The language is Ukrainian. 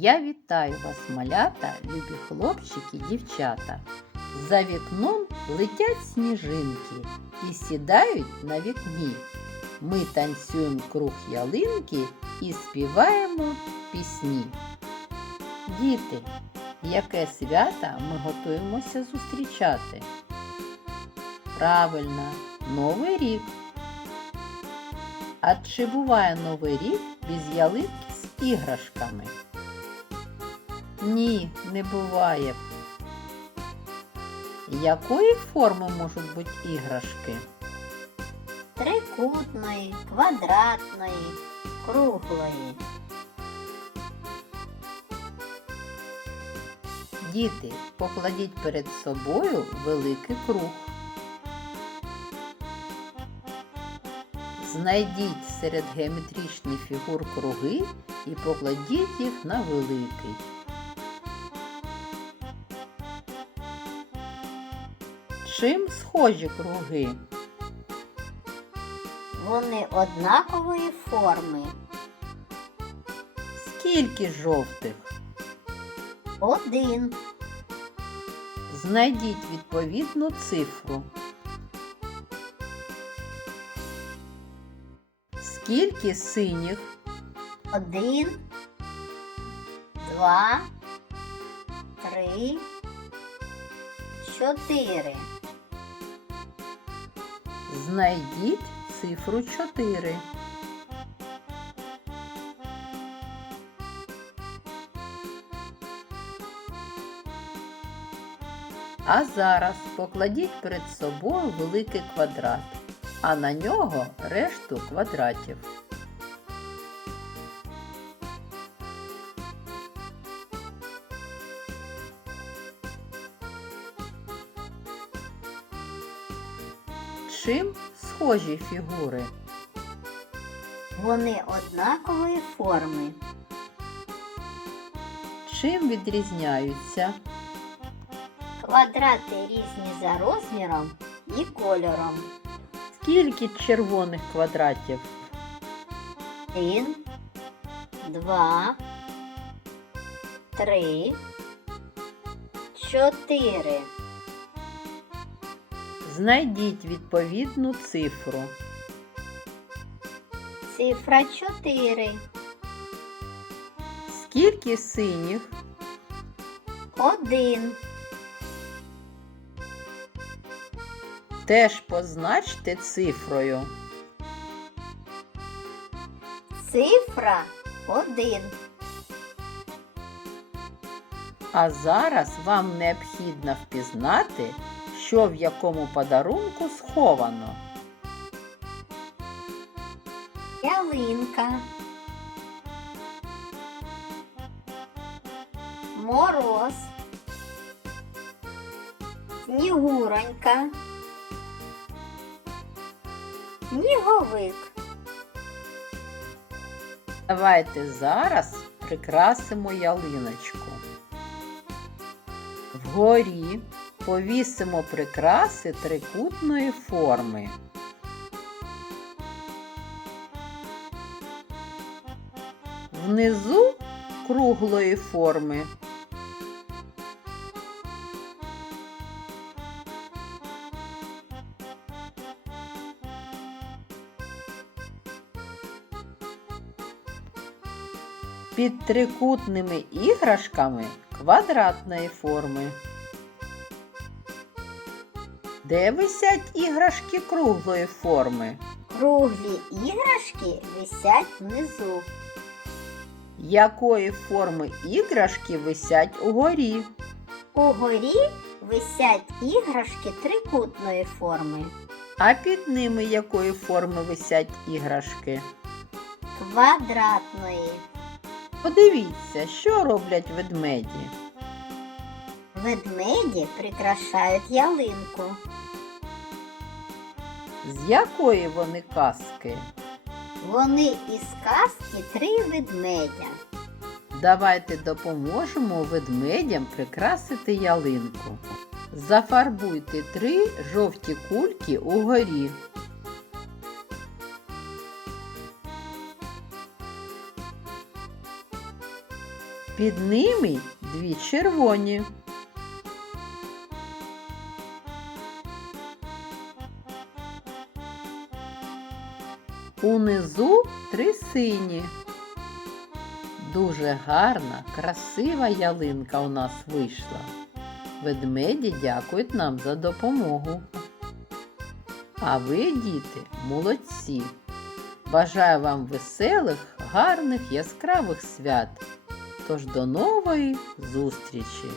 Я вітаю вас, малята, любі хлопчики, дівчата. За вікном летять сніжинки і сідають на вікні. Ми танцюємо круг ялинки і співаємо пісні. Діти, яке свята ми готуємося зустрічати? Правильно, Новий рік. А чи буває Новий рік без ялинки з іграшками? Ні, не буває. Якої форми можуть бути іграшки? трикутної, квадратної, круглої. Діти, покладіть перед собою великий круг. Знайдіть серед геометричних фігур круги і покладіть їх на великий. Чим схожі круги? Вони однакової форми. Скільки жовтих? Один, Знайдіть відповідну цифру. Скільки синіх? один, два, три, чотири. Знайдіть цифру 4. А зараз покладіть перед собою великий квадрат, а на нього решту квадратів. Чим схожі фігури? Вони однакової форми. Чим відрізняються? Квадрати різні за розміром і кольором. Скільки червоних квадратів? Один, два, три, чотири. Знайдіть відповідну цифру. Цифра чотири. Скільки синіх? Один. Теж позначте цифрою. Цифра один. А зараз вам необхідно впізнати, що в якому подарунку сховано. Ялинка. Мороз. Снігуронька. Сніговик. Давайте зараз прикрасимо ялиночку. Вгорі повісимо прикраси трикутної форми. Внизу круглої форми. Під трикутними іграшками квадратної форми. Де висять іграшки круглої форми? Круглі іграшки висять внизу. Якої форми іграшки висять угорі? Угорі висять іграшки трикутної форми. А під ними якої форми висять іграшки? Квадратної. Подивіться, що роблять ведмеді. Ведмеді прикрашають ялинку. З якої вони казки? Вони із казки три ведмедя. Давайте допоможемо ведмедям прикрасити ялинку. Зафарбуйте три жовті кульки угорі. Під ними дві червоні. Унизу три сині. Дуже гарна, красива ялинка у нас вийшла. Ведмеді дякують нам за допомогу. А ви, діти, молодці. Бажаю вам веселих, гарних, яскравих свят. Тож до нової зустрічі!